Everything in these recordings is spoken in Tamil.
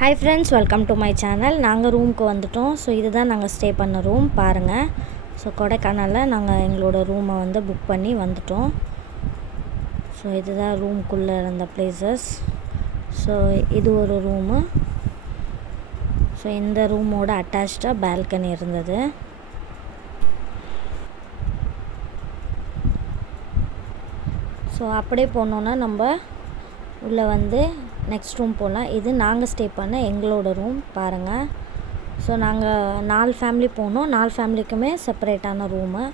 Hi friends, welcome to my channel. நாங்கள் ரூமுக்கு வந்துட்டோம். ஸோ இதுதான் நாங்கள் ஸ்டே பண்ண ரூம் பாருங்கள். ஸோ கொடைக்கானலில் நாங்கள் எங்களோட ரூமை வந்து புக் பண்ணி வந்துட்டோம். ஸோ இதுதான் ரூம்குள்ளே இருந்த பிளேசஸ். ஸோ இது ஒரு ரூமு. ஸோ இந்த ரூமோட அட்டாச்சாக பால்கனி இருந்தது. ஸோ அப்படியே போனோன்னா நம்ம உள்ளே வந்து நெக்ஸ்ட் ரூம் போகலாம். இது நாங்கள் ஸ்டே பண்ண எங்களோட ரூம் பாருங்கள். ஸோ நாங்கள் 4 ஃபேமிலி போனோம். 4 ஃபேமிலிக்குமே செப்பரேட்டான ரூமு.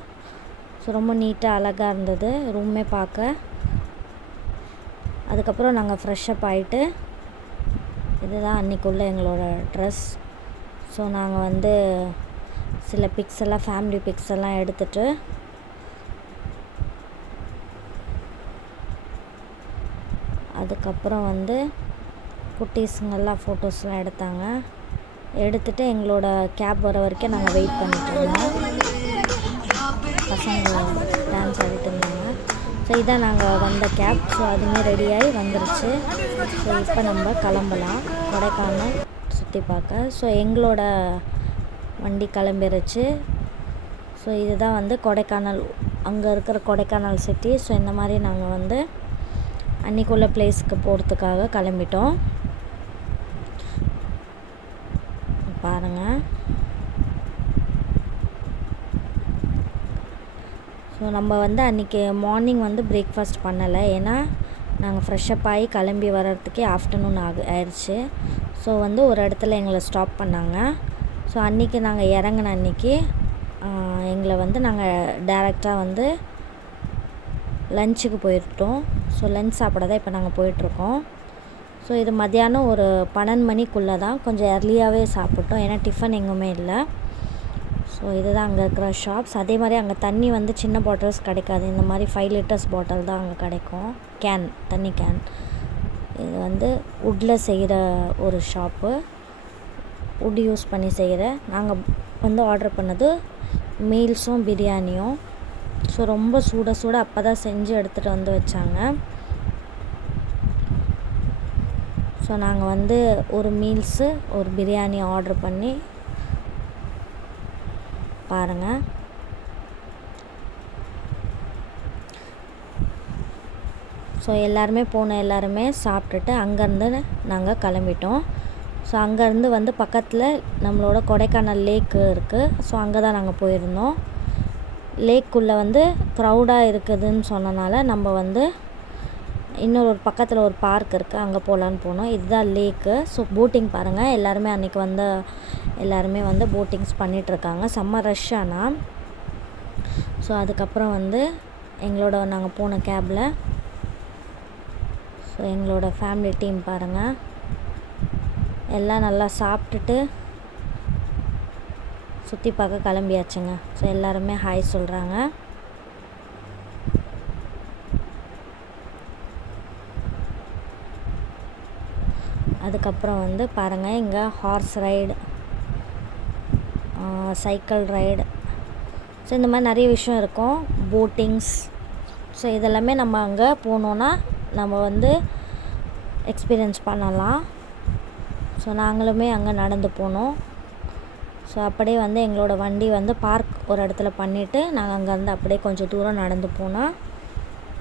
ஸோ ரொம்ப நீட்டாக அழகாக இருந்தது ரூமே பார்க்க. அதுக்கப்புறம் நாங்கள் ஃப்ரெஷ்ஷப் ஆகிட்டு இதுதான் அன்றைக்குள்ள எங்களோட ட்ரெஸ். ஸோ நாங்கள் வந்து சில பிக்ஸ் எல்லாம் ஃபேமிலி பிக்ஸ் எல்லாம் எடுத்துகிட்டு அதுக்கப்புறம் வந்து குட்டீஸுங்கெல்லாம் ஃபோட்டோஸ்லாம் எடுத்துகிட்டு எங்களோட கேப் வர வரைக்கும் நாங்கள் வெயிட் பண்ணிட்டு இருந்தோம். பசங்க டான்ஸ் ஆடிட்டு இருந்தாங்க. ஸோ இதான் நாங்கள் வந்த கேப். ஸோ அதுவுமே ரெடியாகி வந்துருச்சு. ஸோ இப்போ நம்ம கிளம்பலாம் கொடைக்கானல் சுற்றி பார்க்க. ஸோ எங்களோட வண்டி கிளம்பிருச்சு. ஸோ இதுதான் வந்து கொடைக்கானல், அங்கே இருக்கிற கொடைக்கானல் சிட்டி. ஸோ இந்த மாதிரி நாங்கள் வந்து அன்றைக்குள்ள பிளேஸ்க்கு போகிறதுக்காக கிளம்பிட்டோம் பாருங்கள். ஸோ நம்ம வந்து அன்றைக்கி மார்னிங் வந்து பிரேக்ஃபாஸ்ட் பண்ணலை. ஏன்னா நாங்கள் ஃப்ரெஷ்ஷப் ஆகி கிளம்பி வர்றதுக்கே ஆஃப்டர்நூன் ஆயிடுச்சு. ஸோ வந்து ஒரு இடத்துல எங்களை ஸ்டாப் பண்ணாங்க. ஸோ அன்றைக்கி நாங்கள் இறங்கின அன்றைக்கி எங்களை வந்து நாங்கள் டேரெக்டாக வந்து லஞ்சுக்கு போயிட்டோம். ஸோ லஞ்ச் சாப்பிட தான் இப்போ நாங்கள் போயிட்டுருக்கோம். ஸோ இது மத்தியானம் ஒரு 12 மணிக்குள்ளே தான், கொஞ்சம் எர்லியாகவே சாப்பிட்டோம். ஏன்னா டிஃபன் எங்குமே இல்லை. ஸோ இதுதான் அங்கே இருக்கிற ஷாப்ஸ். அதே மாதிரி அங்கே தண்ணி வந்து சின்ன பாட்டில்ஸ் கிடைக்காது. இந்த மாதிரி 5 லிட்டர்ஸ் பாட்டில் தான் அங்கே கிடைக்கும். தண்ணி கேன். இது வந்து வுட்டில் செய்கிற ஒரு ஷாப்பு. வுட் யூஸ் பண்ணி செய்கிற. நாங்கள் வந்து ஆர்டர் பண்ணது மீல்ஸும் பிரியாணியும். ஸோ ரொம்ப சூட அப்போ தான் செஞ்சு எடுத்துகிட்டு வந்து வச்சாங்க. ஸோ நாங்கள் வந்து ஒரு மீல்ஸு ஒரு பிரியாணி ஆர்டர் பண்ணி பாருங்கள். ஸோ எல்லாருமே சாப்பிட்டுட்டு அங்கேருந்து நாங்கள் கிளம்பிட்டோம். ஸோ அங்கேருந்து வந்து பக்கத்தில் நம்மளோட கொடைக்கானல் லேக்கு இருக்குது. ஸோ அங்கே தான் நாங்கள் போயிருந்தோம். லேக்குள்ளே வந்து க்ரௌடாக இருக்குதுன்னு சொன்னனால நம்ம வந்து இன்னொரு பக்கத்தில் ஒரு பார்க் இருக்குது, அங்கே போகலான்னு போனோம். இதுதான் லேக்கு. ஸோ போட்டிங் பாருங்கள். எல்லாருமே அன்றைக்கி எல்லாருமே வந்து போட்டிங்ஸ் பண்ணிகிட்ருக்காங்க. செம்ம ரஷ். ஆனால் ஸோ அதுக்கப்புறம் வந்து நாங்கள் போன கேபில் ஸோ எங்களோட ஃபேமிலி டீம் பாருங்கள், எல்லாம் நல்லா சாப்பிட்டுட்டு சுற்றி பார்க்க கிளம்பியாச்சுங்க. ஸோ எல்லாருமே ஹாய் சொல்கிறாங்க. அதுக்கப்புறம் வந்து பாருங்கள், இங்கே horse ride, cycle ride, so இந்த மாதிரி நிறைய விஷயம் இருக்கும். போட்டிங்ஸ். ஸோ இதெல்லாமே நம்ம அங்கே போனோன்னா நம்ம வந்து எக்ஸ்பீரியன்ஸ் பண்ணலாம். ஸோ நாங்களுமே அங்கே நடந்து போனோம். ஸோ அப்படியே வந்து எங்களோட வண்டி வந்து பார்க் ஒரு இடத்துல பண்ணிவிட்டு நாங்கள் அங்கேருந்து அப்படியே கொஞ்சம் தூரம் நடந்து போனால்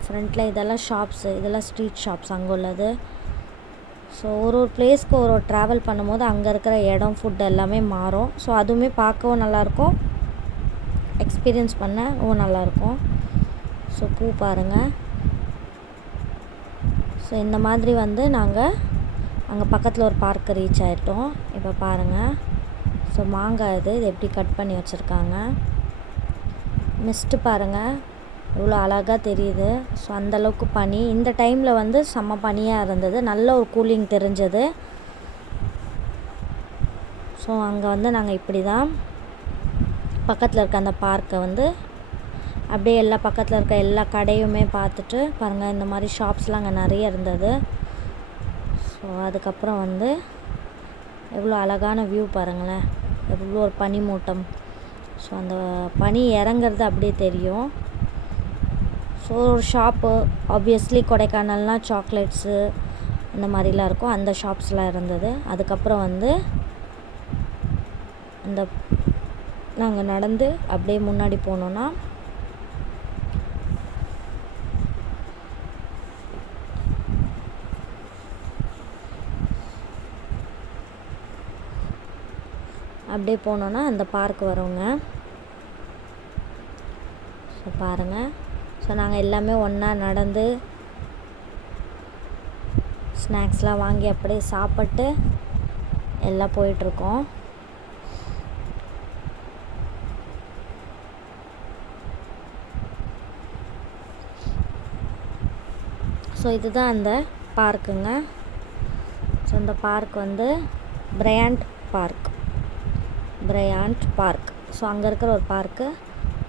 ஃப்ரண்ட்டில் இதெல்லாம் ஷாப்ஸு, இதெல்லாம் ஸ்ட்ரீட் ஷாப்ஸ் அங்கே உள்ளது. ஸோ ஒரு பிளேஸ்க்கு ஒரு ட்ராவல் பண்ணும்போது அங்கே இருக்கிற இடம், ஃபுட் எல்லாமே மாறும். ஸோ அதுவுமே பார்க்கவும் நல்லாயிருக்கும், எக்ஸ்பீரியன்ஸ் பண்ணவும் நல்லாயிருக்கும். ஸோ பூ பாருங்கள். ஸோ இந்த மாதிரி வந்து நாங்கள் அங்கே பக்கத்தில் ஒரு பார்க்கு ரீச் ஆகிட்டோம். இப்போ பாருங்கள். ஸோ மாங்காய் இது எப்படி கட் பண்ணி வச்சுருக்காங்க. மிஸ்ட்டு பாருங்கள் இவ்வளோ அழகாக தெரியுது. ஸோ அந்தளவுக்கு பனி. இந்த டைமில் வந்து செம்ம பனியாக இருந்தது. நல்ல ஒரு கூலிங் தெரிஞ்சது. ஸோ அங்கே வந்து நாங்கள் இப்படி தான் பக்கத்தில் இருக்க அந்த பார்க்கை வந்து அப்படியே பக்கத்தில் இருக்க எல்லா கடையுமே பார்த்துட்டு பாருங்கள், இந்த மாதிரி ஷாப்ஸ்லாம் அங்கே நிறைய இருந்தது. ஸோ அதுக்கப்புறம் வந்து எவ்வளோ அழகான வியூ பாருங்களேன், எவ்வளோ ஒரு பனிமூட்டம். ஸோ அந்த பனி இறங்குறது அப்படியே தெரியும். ஸோ ஒரு ஷாப்பு, ஆப்வியஸ்லி கொடைக்கானல்னால் சாக்லேட்ஸு, அந்த மாதிரிலாம் இருக்கும், அந்த ஷாப்ஸ்லாம் இருந்தது. அதுக்கப்புறம் வந்து அந்த நாங்கள் நடந்து அப்படியே முன்னாடி போனோன்னா அந்த பார்க் வருங்க. ஸோ பாருங்கள், ஸோ நாங்கள் எல்லாமே ஒன்றா நடந்து ஸ்நாக்ஸ்லாம் வாங்கி அப்படியே சாப்பிட்டு எல்லாம் போயிட்டுருக்கோம். ஸோ இதுதான் அந்த பார்க்குங்க. ஸோ இந்த பார்க் வந்து பிரையண்ட் பார்க். ஸோ அங்கே இருக்கிற ஒரு பார்க்கு.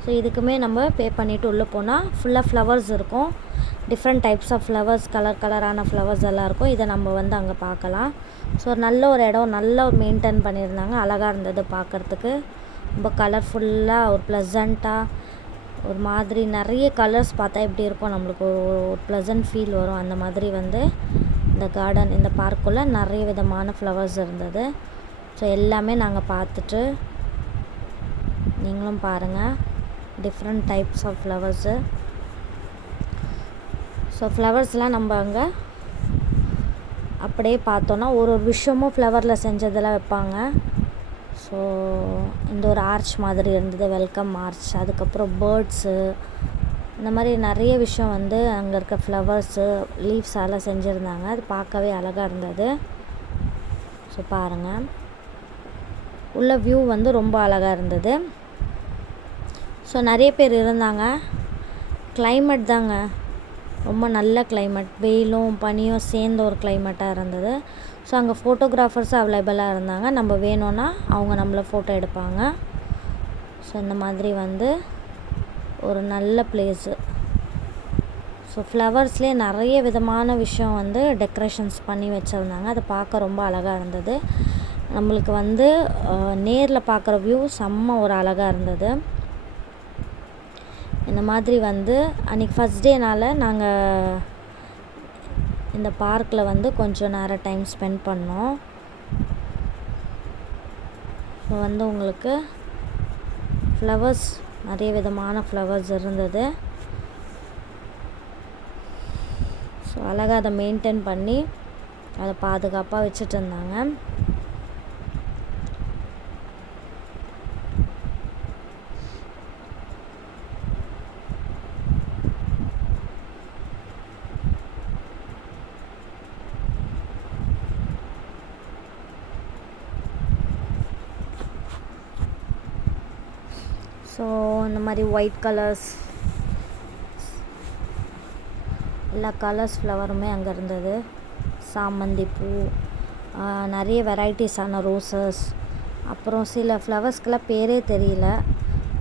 ஸோ இதுக்குமே நம்ம பே பண்ணிவிட்டு உள்ளே போனால் ஃபுல்லாக ஃப்ளவர்ஸ் இருக்கும். டிஃப்ரெண்ட் டைப்ஸ் ஆஃப் ஃப்ளவர்ஸ், கலரான ஃப்ளவர்ஸ் எல்லாம் இருக்கும். இதை நம்ம வந்து அங்கே பார்க்கலாம். ஸோ நல்ல ஒரு இடம், நல்ல ஒரு மெயின்டைன் பண்ணியிருந்தாங்க. அழகாக இருந்தது பார்க்குறதுக்கு. ரொம்ப கலர்ஃபுல்லாக, ஒரு ப்ளசண்ட்டாக, ஒரு மாதிரி நிறைய கலர்ஸ் பார்த்தா எப்படி இருக்கும், நம்மளுக்கு ஒரு ப்ளசன்ட் ஃபீல் வரும். அந்த மாதிரி வந்து இந்த கார்டன், இந்த பார்க்குள்ளே நிறைய விதமான ஃப்ளவர்ஸ் இருந்தது. ஸோ எல்லாமே நாங்கள் பார்த்துட்டு, நீங்களும் பாருங்கள், different types of flowers. So ஃப்ளவர்ஸ்லாம் நம்ம அங்கே அப்படியே பார்த்தோன்னா ஒரு விஷயமும் ஃப்ளவரில் செஞ்சதெல்லாம் வைப்பாங்க. ஸோ இந்த ஒரு ஆர்ச் மாதிரி இருந்தது, வெல்கம் ஆர்ச். அதுக்கப்புறம் பேர்ட்ஸு, இந்த மாதிரி நிறைய விஷயம் வந்து அங்கே இருக்க ஃப்ளவர்ஸு, லீவ்ஸால் செஞ்சுருந்தாங்க. அது பார்க்கவே அழகாக இருந்தது. ஸோ பாருங்கள், உள்ள வியூ வந்து ரொம்ப அழகாக இருந்தது. ஸோ நிறைய பேர் இருந்தாங்க. கிளைமேட் தாங்க ரொம்ப நல்ல கிளைமேட், வெயிலும் பனியும் சேர்ந்த ஒரு கிளைமேட்டாக இருந்தது. ஸோ அங்கே ஃபோட்டோகிராஃபர்ஸும் அவைலபிளாக இருந்தாங்க. நம்ம வேணும்னா அவங்க நம்மளை ஃபோட்டோ எடுப்பாங்க. ஸோ இந்த மாதிரி வந்து ஒரு நல்ல பிளேஸு. ஸோ ஃப்ளவர்ஸ்லேயே நிறைய விதமான விஷயம் வந்து டெக்கரேஷன்ஸ் பண்ணி வச்சுருந்தாங்க. அதை பார்க்க ரொம்ப அழகாக இருந்தது. நம்மளுக்கு வந்து நேரில் பார்க்குற வியூ செம்ம ஒரு அழகாக இருந்தது. இந்த மாதிரி வந்து அன்றைக்கி ஃபஸ்ட் டேனால் நாங்கள் இந்த பார்க்கில் வந்து கொஞ்சம் நேரம் டைம் ஸ்பெண்ட் பண்ணோம். ஸோ வந்து உங்களுக்கு ஃப்ளவர்ஸ், நிறைய விதமான ஃப்ளவர்ஸ் இருந்தது. ஸோ அழகாக அதை மெயின்டைன் பண்ணி அதை பாதுகாப்பாக வச்சுட்டு இருந்தாங்க. ஸோ இந்த மாதிரி ஒயிட் கலர்ஸ், எல்லா கலர்ஸ் ஃப்ளவருமே அங்கே இருந்தது. சாமந்தி பூ, நிறைய வெரைட்டிஸான ரோசஸ், அப்புறம் சில ஃப்ளவர்ஸ்க்கெல்லாம் பேரே தெரியல,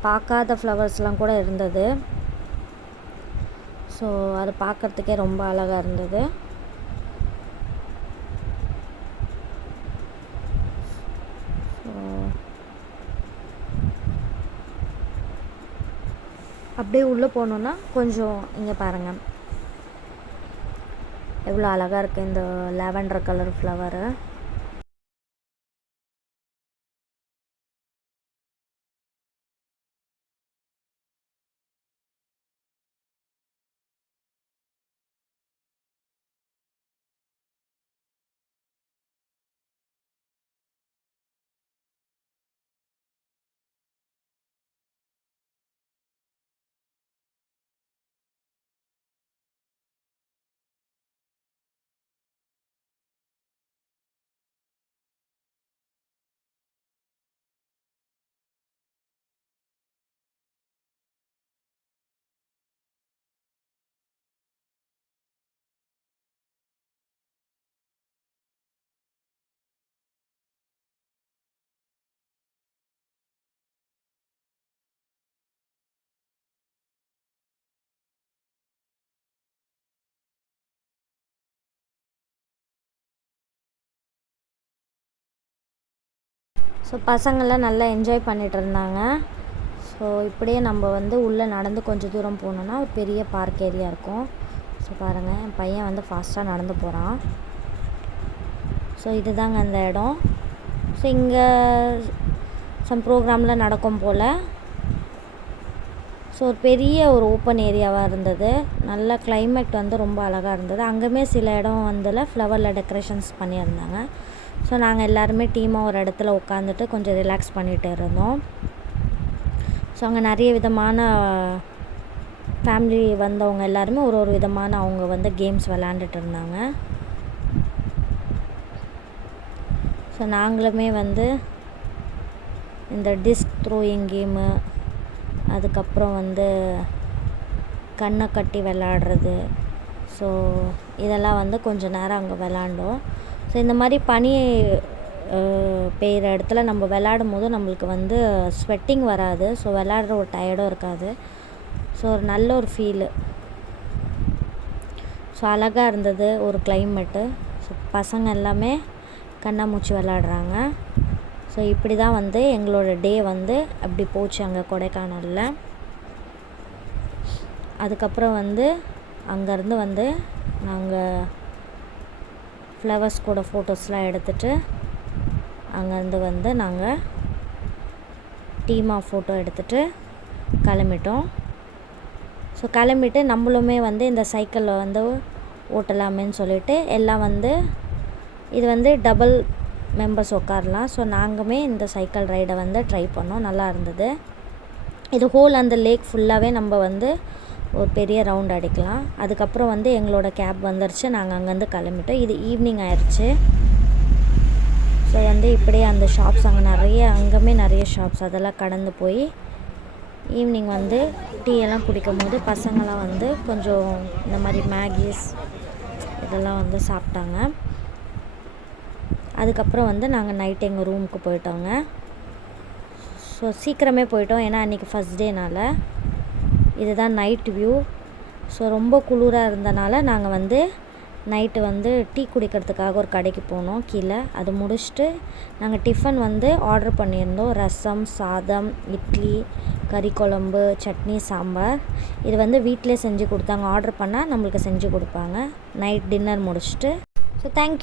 பார்க்காத ஃப்ளவர்ஸ்லாம் கூட இருந்தது. ஸோ அது பார்க்குறதுக்கே ரொம்ப அழகாக இருந்தது. அப்படியே உள்ளே போனோன்னா கொஞ்சம் இங்கே பாருங்கள், எவ்வளோ அழகாக இருக்குது இந்த லாவெண்டர் கலர் ஃப்ளவரு. ஸோ பசங்கள்லாம் நல்லா என்ஜாய் பண்ணிகிட்டு இருந்தாங்க. ஸோ இப்படியே நம்ம வந்து உள்ளே நடந்து கொஞ்சம் தூரம் போனோன்னா ஒரு பெரிய பார்க் ஏரியா இருக்கும். ஸோ பாருங்கள், என் பையன் வந்து ஃபாஸ்ட்டாக நடந்து போகிறான். ஸோ இதுதாங்க அந்த இடம். ஸோ இங்கே சம் ப்ரோக்ராமில் நடக்கும் போல். ஸோ ஒரு பெரிய ஒரு ஓப்பன் ஏரியாவாக இருந்தது. நல்ல கிளைமேட் வந்து ரொம்ப அழகாக இருந்தது. அங்கேயுமே சில இடம் வந்துல ஃப்ளவரில் டெக்கரேஷன்ஸ் பண்ணியிருந்தாங்க. ஸோ நாங்கள் எல்லாருமே டீமாக ஒரு இடத்துல உட்காந்துட்டு கொஞ்சம் ரிலாக்ஸ் பண்ணிகிட்டு இருந்தோம். ஸோ அங்கே நிறைய விதமான ஃபேமிலி வந்தவங்க எல்லாருமே ஒரு விதமான அவங்க வந்து கேம்ஸ் விளாண்டுட்டு இருந்தாங்க. ஸோ நாங்களுமே வந்து இந்த டிஸ்க் த்ரோயிங் கேமு, அதுக்கப்புறம் வந்து கண்ணை கட்டி விளாடுறது, ஸோ இதெல்லாம் வந்து கொஞ்சம் நேரம் அங்கே விளாண்டோம். ஸோ இந்த மாதிரி பனி பெய்கிற இடத்துல நம்ம விளாடும் போது நம்மளுக்கு வந்து ஸ்வெட்டிங் வராது. ஸோ விளாடுற ஒரு டயர்டும் இருக்காது. ஸோ ஒரு நல்ல ஒரு ஃபீலு. ஸோ அழகாக இருந்தது ஒரு கிளைமேட்டு. ஸோ பசங்க எல்லாமே கண்ணாமூச்சி விளாடுறாங்க. ஸோ இப்படி தான் வந்து எங்களோட டே வந்து அப்படி போச்சு அங்கே கொடைக்கானலில். அதுக்கப்புறம் வந்து அங்கேருந்து வந்து நாங்கள் ஃப்ளவர்ஸ் கூட ஃபோட்டோஸ்லாம் எடுத்துகிட்டு அங்கேருந்து வந்து நாங்கள் டீமாக ஃபோட்டோ எடுத்துகிட்டு கிளம்பிட்டோம். ஸோ கிளம்பிட்டு நம்மளுமே வந்து இந்த சைக்கிளில் வந்து ஓட்டலாமேன்னு சொல்லிட்டு எல்லாம் வந்து இது வந்து டபுள் மெம்பர்ஸ் உட்காரலாம். ஸோ நாங்களுமே இந்த சைக்கிள் ரைடை வந்து ட்ரை பண்ணோம். நல்லா இருந்தது. இது ஹோல் அந்த லேக் ஃபுல்லாகவே நம்ம வந்து ஒரு பெரிய ரவுண்ட் அடிக்கலாம். அதுக்கப்புறம் வந்து எங்களோட கேப் வந்துருச்சு. நாங்கள் அங்கேருந்து கிளம்பிட்டோம். இது ஈவினிங் ஆயிடுச்சு. ஸோ வந்து இப்படியே அந்த ஷாப்ஸ் அங்கேயுமே நிறைய ஷாப்ஸ் அதெல்லாம் கடந்து போய் ஈவினிங் வந்து டீ எல்லாம் குடிக்கும் போது பசங்களாம் வந்து கொஞ்சம் இந்த மாதிரி மேகிஸ் இதெல்லாம் வந்து சாப்பிட்டாங்க. அதுக்கப்புறம் வந்து நாங்கள் நைட் எங்கள் ரூமுக்கு போயிட்டோங்க. ஸோ சீக்கிரமே போயிட்டோம். ஏன்னா அன்றைக்கி ஃபஸ்ட் டேனால். இதுதான் நைட் வியூ. ஸோ ரொம்ப குளிராக இருந்தனால நாங்கள் வந்து நைட்டு வந்து டீ குடிக்கிறதுக்காக ஒரு கடைக்கு போனோம் கீழே. அது முடிச்சுட்டு நாங்கள் டிஃபன் வந்து ஆர்டர் பண்ணியிருந்தோம். ரசம், சாதம், இட்லி, கறி குழம்பு, சட்னி, சாம்பார். இது வந்து வீட்டிலே செஞ்சு கொடுத்தாங்க. ஆர்டர் பண்ணால் நம்மளுக்கு செஞ்சு கொடுப்பாங்க. நைட் டின்னர் முடிச்சுட்டு. So thank you.